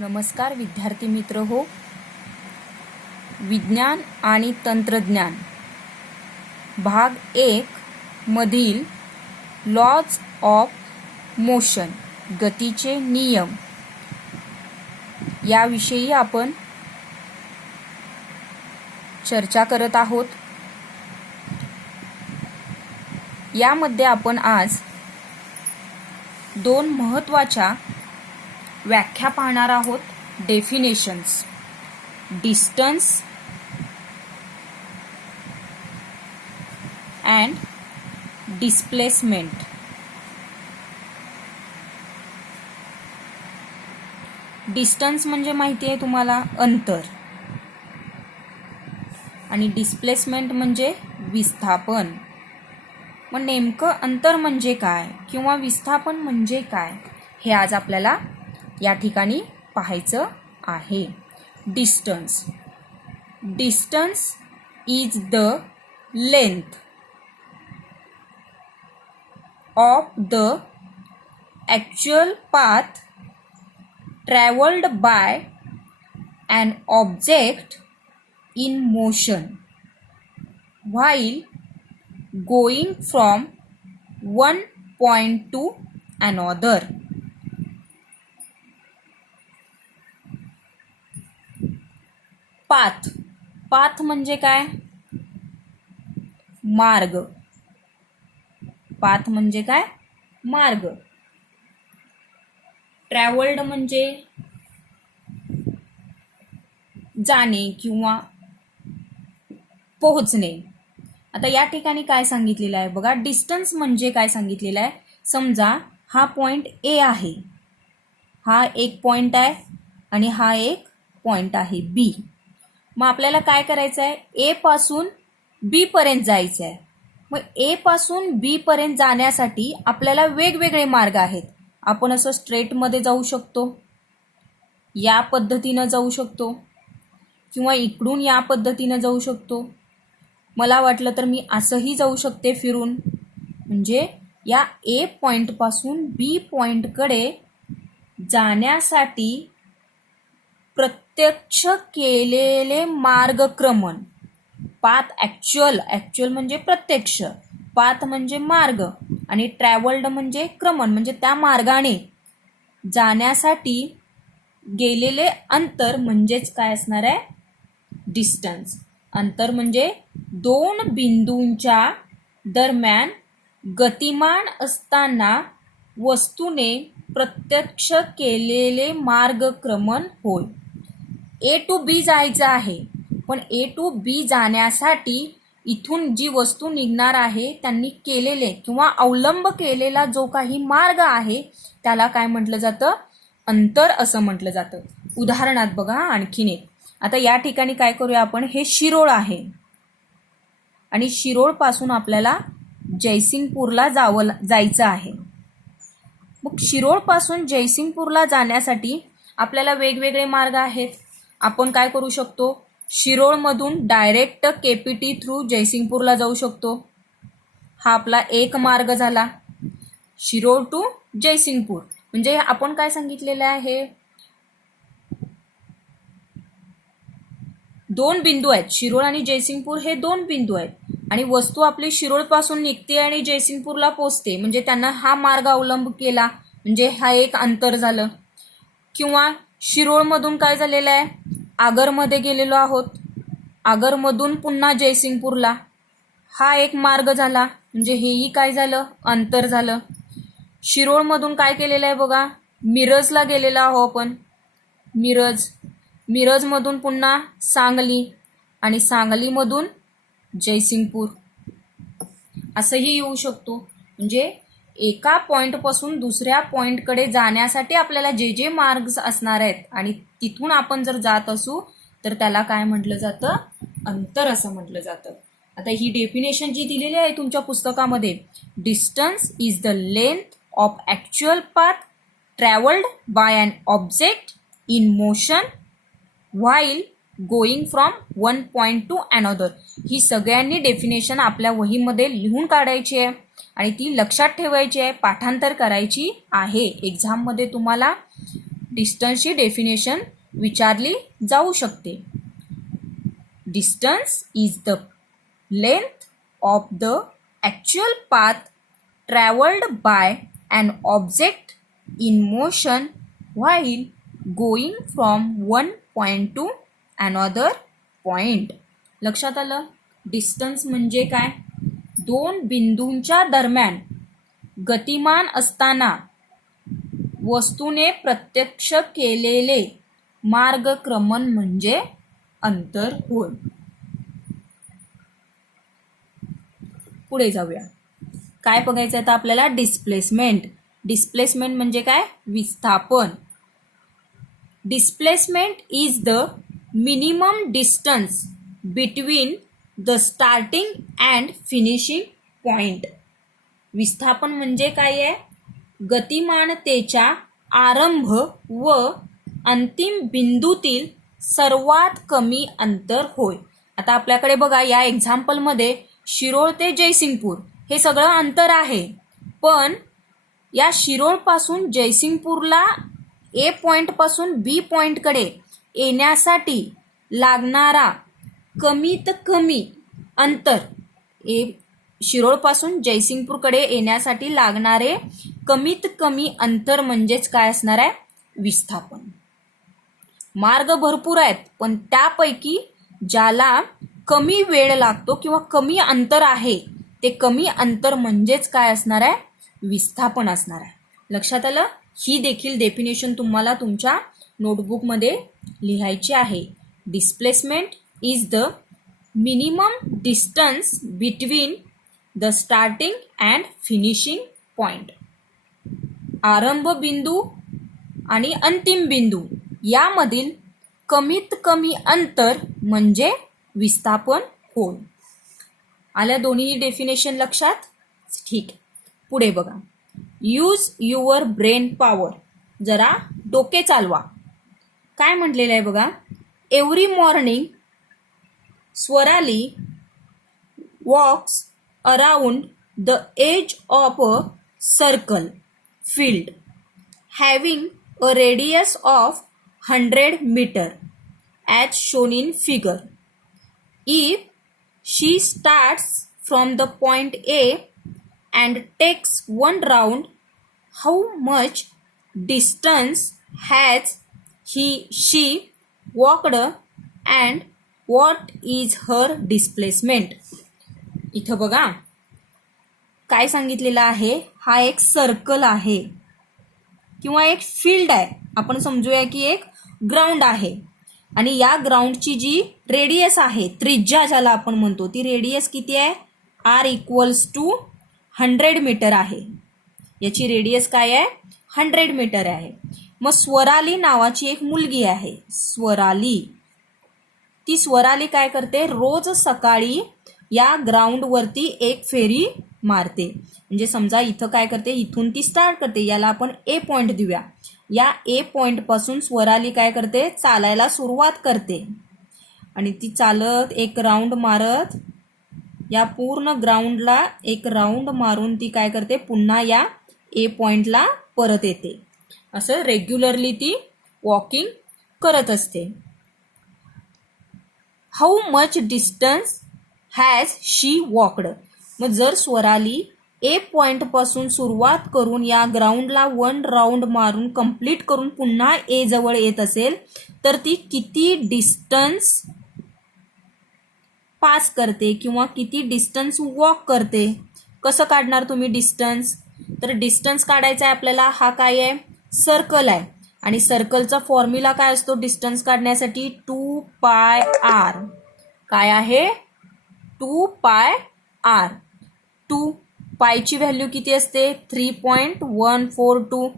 नमस्कार विद्यार्थी मित्र हो. विज्ञान आणि तंत्रज्ञान भाग 1 मधील लॉज ऑफ मोशन गतीचे नियम याविषयी आपण चर्चा करत आहोत. यामध्ये आपण आज दोन महत्त्वाच्या व्याख्या पाहणार आहोत. Definitions, distance and displacement. Distance म्हणजे माहिती आहे तुम्हाला, अंतर, आणि डिस्प्लेसमेंट म्हणजे विस्थापन. मग नेमकं अंतर म्हणजे काय किंवा विस्थापन म्हणजे काय हे आज आपल्याला या ठिकाणी पाहायचं आहे. Distance. Distance is the length of the actual path travelled by an object in motion while going from one point to another. Path. Path म्हणजे काय? मार्ग. पाथ म्हणजे काय? मार्ग. ट्रॅव्हल्ड म्हणजे जाणे किंवा पोहोचणे. आता या ठिकाणी काय सांगितलेलं आहे बघा. डिस्टन्स म्हणजे काय सांगितलेलं आहे. समजा हा पॉइंट ए आहे, हा एक पॉइंट आहे आणि हा एक पॉइंट आहे बी. मग आपल्याला काय करायचं आहे, ए पासून बी पर्यंत जायचं आहे. मग ए पासून बी पर्यंत जाण्यासाठी आपल्याला वेगवेगळे मार्ग आहेत. आपण असं स्ट्रेटमध्ये जाऊ शकतो, या पद्धतीनं जाऊ शकतो, किंवा इकडून या पद्धतीनं जाऊ शकतो. मला वाटलं तर मी असंही जाऊ शकते फिरून. म्हणजे या ए पॉईंटपासून बी पॉईंटकडे जाण्यासाठी प्रत्यक्ष केलेले मार्गक्रमण, पाथ. ॲक्च्युअल म्हणजे प्रत्यक्ष, पाथ म्हणजे मार्ग, आणि ट्रॅव्हल्ड म्हणजे क्रमण, म्हणजे त्या मार्गाने जाण्यासाठी गेलेले अंतर म्हणजेच काय असणार आहे, डिस्टन्स. अंतर म्हणजे दोन बिंदूंच्या दरम्यान गतिमान असताना वस्तूने प्रत्यक्ष केलेले मार्गक्रमण होय. ए टू बी जायचं आहे, पण ए टू बी जाण्यासाठी इथून जी वस्तू निघणार आहे त्यांनी केलेले किंवा अवलंब केलेला जो काही मार्ग आहे त्याला काय म्हटलं जातं, अंतर असं म्हटलं जातं. उदाहरणात बघा आणखीन एक. आता या ठिकाणी काय करूया आपण, हे शिरोळ आहे आणि शिरोळपासून आपल्याला जयसिंगपूरला जायचं आहे. मग शिरोळपासून जयसिंगपूरला जाण्यासाठी आपल्याला वेगवेगळे मार्ग आहेत. आपण काय करू शकतो, शिरोळमधून डायरेक्ट केपीटी थ्रू जयसिंगपूरला जाऊ शकतो. हा आपला एक मार्ग झाला, शिरोळ टू जयसिंगपूर. म्हणजे आपण काय सांगितलेलं आहे, दोन बिंदू आहेत. शिरोळ आणि जयसिंगपूर हे दोन बिंदू आहेत, आणि वस्तू आपली शिरोळपासून निघते आणि जयसिंगपूरला पोचते. म्हणजे त्यांना हा मार्ग अवलंब केला, म्हणजे हा एक अंतर झालं. किंवा शिरोळमधून काय झालेलं आहे, आगरमध्ये गेलेलो आहोत, आगरमधून पुन्हा जयसिंगपूरला, हा एक मार्ग झाला. म्हणजे हेही काय झालं, अंतर झालं. शिरोळमधून काय केलेलं आहे बघा, मिरजला गेलेलो आहो आपण, मिरजमधून पुन्हा सांगली, आणि सांगलीमधून जयसिंगपूर असंही येऊ शकतो. म्हणजे एका पॉईंटपासून दुसऱ्या पॉईंटकडे जाण्यासाठी आपल्याला जे जे मार्ग असणार आहेत आणि तिथून आपण जर जात असू तर त्याला काय म्हटलं जातं, अंतर असं म्हटलं जातं. आता ही डेफिनेशन जी दिलेली आहे तुमच्या पुस्तकामध्ये, distance is the length of actual path travelled by an object in motion while going from one point to another. ही सगळ्यांनी डेफिनेशन आपल्या वहीमध्ये लिहून काढायची आहे आणि ती लक्षात ठेवायची आहे, पाठांतर करायची आहे. एक्झाममध्ये तुम्हाला डिस्टन्सची डेफिनेशन विचारली जाऊ शकते. Distance is the length of the actual path travelled by an object in motion while going from one point to another point. लक्षात आलं? डिस्टन्स म्हणजे काय? दोन बिंदूंच्या दरम्यान गतिमान असताना वस्तूने प्रत्यक्ष केलेले मार्गक्रमण म्हणजे अंतर होय. पुढे जाऊया. काय बघायचं आता आपल्याला? डिस्प्लेसमेंट. डिस्प्लेसमेंट म्हणजे काय? विस्थापन. Displacement is the minimum distance between the starting and finishing point. विस्थापन म्हणजे काय आहे? गतिमानतेच्या आरंभ व अंतिम बिंदूतील सर्वात कमी अंतर होय. आता आपल्याकडे बघा, या एक्झाम्पलमध्ये शिरोळ ते जयसिंगपूर हे सगळं अंतर आहे, पण या शिरोळपासून जयसिंगपूरला ए पॉईंटपासून बी पॉईंटकडे येण्यासाठी लागणारा कमीत कमी अंतर, शिरोळपासून जयसिंगपूरकडे येण्यासाठी लागणारे कमीत कमी अंतर म्हणजेच काय असणार आहे? विस्थापन. मार्ग भरपूर आहेत, पण त्यापैकी ज्याला कमी वेळ लागतो किंवा कमी अंतर आहे ते कमी अंतर म्हणजेच काय असणार आहे? विस्थापन असणार आहे. लक्षात आलं? ही देखील डेफिनेशन तुम्हाला तुमच्या नोटबुकमध्ये लिहायची आहे. Displacement is the minimum distance between the starting and finishing point. आरंभ बिंदू आणि अंतिम बिंदू यामधील कमीत कमी अंतर म्हणजे विस्थापन होय. आल्या दोन्ही डेफिनेशन लक्षात? ठीक. पुढे बघा. Use your brain power. जरा डोके चालवा. काय म्हटलेलं आहे बघा? Every morning Swarali walks around the edge of a circle field having a radius of 100 meter as shown in figure. If she starts from the point A and takes one round, how much distance has she walked and what is her displacement? इथं बघा काय सांगितलेलं आहे. हा एक circle आहे किंवा एक फील्ड आहे. आपण समजूया की एक ग्राउंड आहे आणि या ग्राउंडची जी रेडियस आहे, त्रिज्या ज्याला आपण म्हणतो, ती रेडियस किती आहे? R = 100 मीटर आहे. याची रेडियस काय आहे? 100 मीटर आहे. मग स्वराली नावाची एक मुलगी आहे, स्वराली. ती स्वराली काय करते? रोज सकाळी या ग्राउंडवरती एक फेरी मारते. म्हणजे समजा इथं काय करते? इथून ती स्टार्ट करते. याला आपण ए पॉईंट देऊया. या ए पॉईंटपासून स्वराली काय करते? चालायला सुरुवात करते आणि ती चालत एक राऊंड मारत या पूर्ण ग्राउंडला एक राऊंड मारून ती काय करते? पुन्हा या ए पॉईंटला परत येते. असं रेग्युलरली ती वॉकिंग करत असते. How much distance has she walked. मग जर स्वराली ए पॉईंटपासून सुरुवात करून या ग्राउंडला 1 राऊंड मारून कंप्लीट करून पुन्हा ए जवळ येत असेल तर ती किती डिस्टन्स पास करते किंवा किती डिस्टन्स वॉक करते? कसं काढणार तुम्ही डिस्टन्स? तर डिस्टन्स काढायचा आहे आपल्याला. हा काय आहे? सर्कल आहे आणि सर्कलचा फॉर्म्युला काय असतो डिस्टन्स काढण्यासाठी? 2πr. काय आहे? 2πr. 2 पायची व्हॅल्यू किती असते? 3.142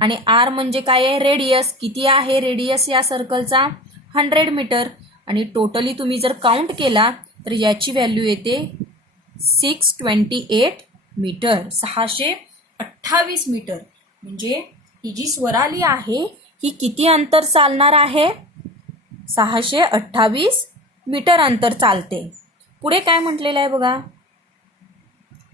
आणि आर म्हणजे काय आहे? रेडियस. किती आहे रेडियस या सर्कलचा? 100 मीटर. आणि टोटली तुम्ही जर काउंट केला तर याची व्हॅल्यू येते 628 मीटर, 628 मीटर. म्हणजे ही जी स्वराली आहे ही किती अंतर चालणार आहे? 628 मीटर अंतर चालते. पुढे काय म्हटलेलं आहे बघा?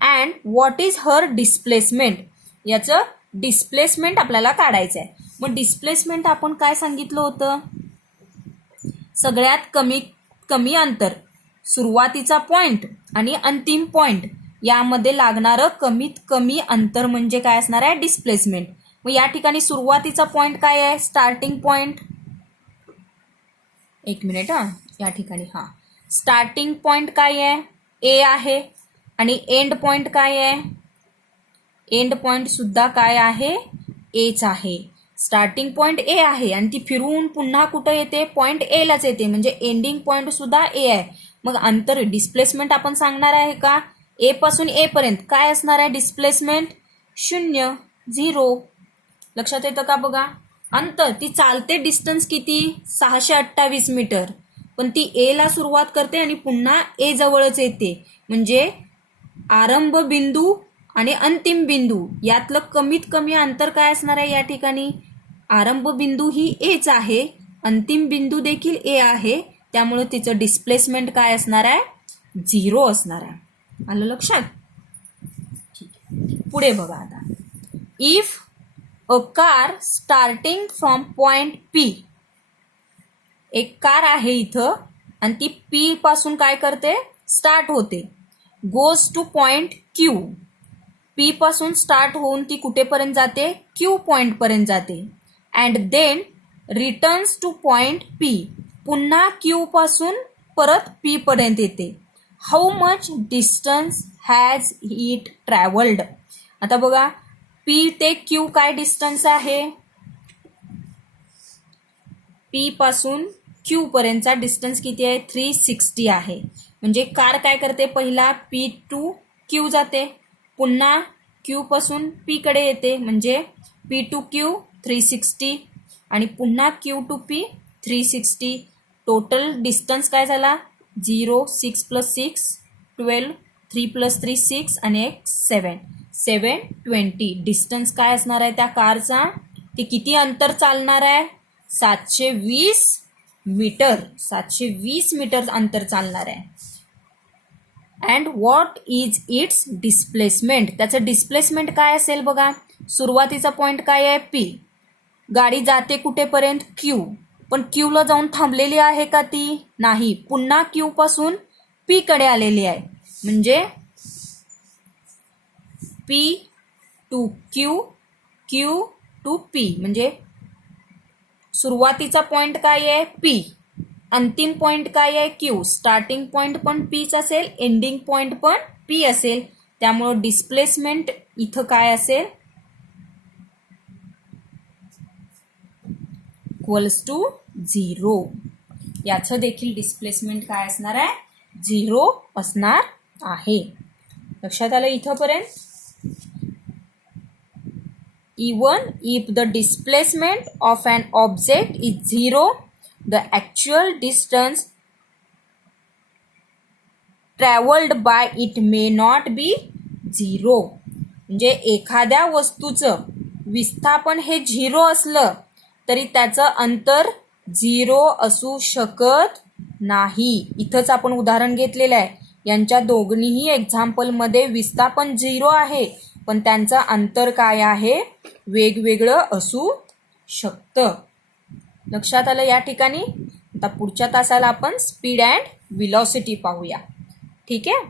And what is her displacement. याचं डिस्प्लेसमेंट आपल्याला काढायचं आहे. मग डिस्प्लेसमेंट आपण काय सांगितलं होतं, सगळ्यात कमी अंतर, सुरुवातीचा पॉइंट आणि अंतिम पॉइंट यामध्ये लागणारं कमीत कमी अंतर म्हणजे काय असणार आहे, डिस्प्लेसमेंट. मग या ठिकाणी सुरुवातीचा पॉइंट काय आहे, स्टार्टिंग पॉइंट. एक मिनिट या ठिकाणी स्टार्टिंग पॉइंट काय आहे, ए आहे. आणि एंड पॉइंट काय आहे, एंड पॉइंट सुद्धा काय आहे, एच आहे. स्टार्टिंग पॉइंट ए आहे आणि ती फिरून पुन्हा कुठं येते, पॉइंट ए लाच येते, म्हणजे एंडिंग पॉइंट सुद्धा ए आहे. मग अंतर डिस्प्लेसमेंट आपण सांगणार आहे का, ए पासून ए पर्यंत काय असणार आहे डिस्प्लेसमेंट, 0 0. लक्षात येतं का बघा. अंतर, ती चालते डिस्टन्स किती, 628 मीटर, पण ती ए ला सुरुवात करते आणि पुन्हा ए जवळच येते. म्हणजे आरंभ बिंदू आणि अंतिम बिंदू यातलं कमीत कमी अंतर काय असणार आहे या ठिकाणी, आरंभ बिंदू ही एच आहे, अंतिम बिंदू देखील ए आहे, त्यामुळे तिचं डिस्प्लेसमेंट काय असणार आहे, 0 असणार आहे. आलं लक्षात. ठीक आहे, पुढे बघा आता. If a car starting from point P, एक कार आहे इथं आणि ती पी पासून काय करते, स्टार्ट होते, goes to point Q. P पासून स्टार्ट होऊन ती कुठेपर्यंत जाते, क्यू पॉइंट पर्यंत जाते. And then returns to point P, पुन्हा क्यू पासून परत पी पर्यंत येते. How much distance has it travelled. आता बघा, पी ते क्यू काय डिस्टन्स आहे, पी पासून क्यू पर्यंतचा डिस्टन्स किती आहे, 360 आहे. म्हणजे कार काय करते, पहिला पी टू क्यू जाते, पुन्हा क्यू पासून पी कडे येते, म्हणजे पी टू क्यू 360 आणि पुन्हा Q to P 360. Total distance काय झाला, 0 6 + 6 12 3 + 3 6 आणि एक 7 720. डिस्टन्स काय असणार आहे त्या कारचा, ती किती अंतर चालणार आहे, 720 मीटर, 720 मीटर अंतर चालणार आहे. And what is it's displacement, त्याचं डिस्प्लेसमेंट काय असेल बघा. सुरुवातीचा पॉइंट काय आहे, पी, गाडी जाते कुठेपर्यंत, क्यू, पण क्यूला जाऊन थांबलेली आहे का ती, नाही, पुन्हा क्यू पासून पी कडे आलेली आहे. म्हणजे P to Q, Q to P, म्हणजे सुरुवातीचा पॉइंट काय आहे, पी, अंतिम पॉइंट काय आहे, क्यू. स्टार्टिंग पॉइंट पण पीच असेल, एंडिंग पॉइंट पण पी असेल, त्यामुळं डिस्प्लेसमेंट इथं काय असेल, इक्वल्स टू 0. याचं देखील डिस्प्लेसमेंट काय असणार आहे, 0 असणार आहे. लक्षात आलं इथंपर्यंत. Even if the displacement of an object is 0, the actual distance traveled by it may not be 0. म्हणजे एखाद्या वस्तूचं विस्थापन हे 0 असलं तरी त्याचं अंतर 0 असू शकत नाही. इथंच आपण उदाहरण घेतलेलं आहे. यांच्या दोघीही एक्झाम्पलमध्ये विस्थापन 0 आहे, पण त्यांचं अंतर काय आहे, वेगवेगळं असू शकतं. लक्षात आलं या ठिकाणी. आता पुढच्या तासाला आपण स्पीड अँड व्हेलॉसिटी पाहूया. ठीक आहे.